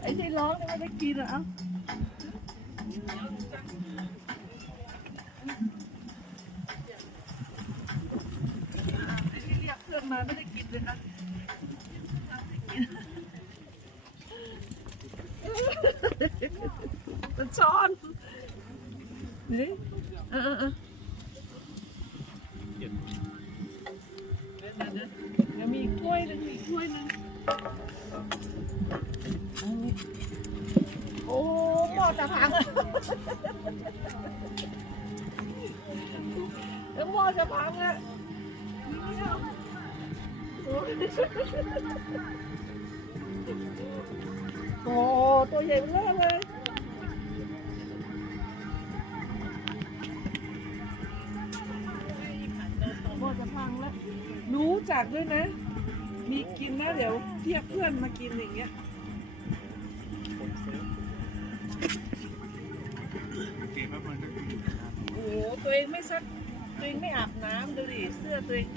ไอ้ที่ร้องนี่ไม่ได้กินเหรอเอ้าไอ้ที่เรียกเพื่อนมาไม่ได้กินเลยนะมันช้อนนี่เออ โอ้หมอจะพังแล้วหมอจะพังอะโอ้ตัวใหญ่มากเลยหม้อจะพังแล้วรู้จักด้วยนะ มีกินนะเดี๋ยวเรียกเพื่อนมากินอย่างเงี้ยเกมว่ามันก็คือโอ้โหตัวเองไม่ซักตัวเองไม่อาบน้ำดูดิเสื้อตัวเอง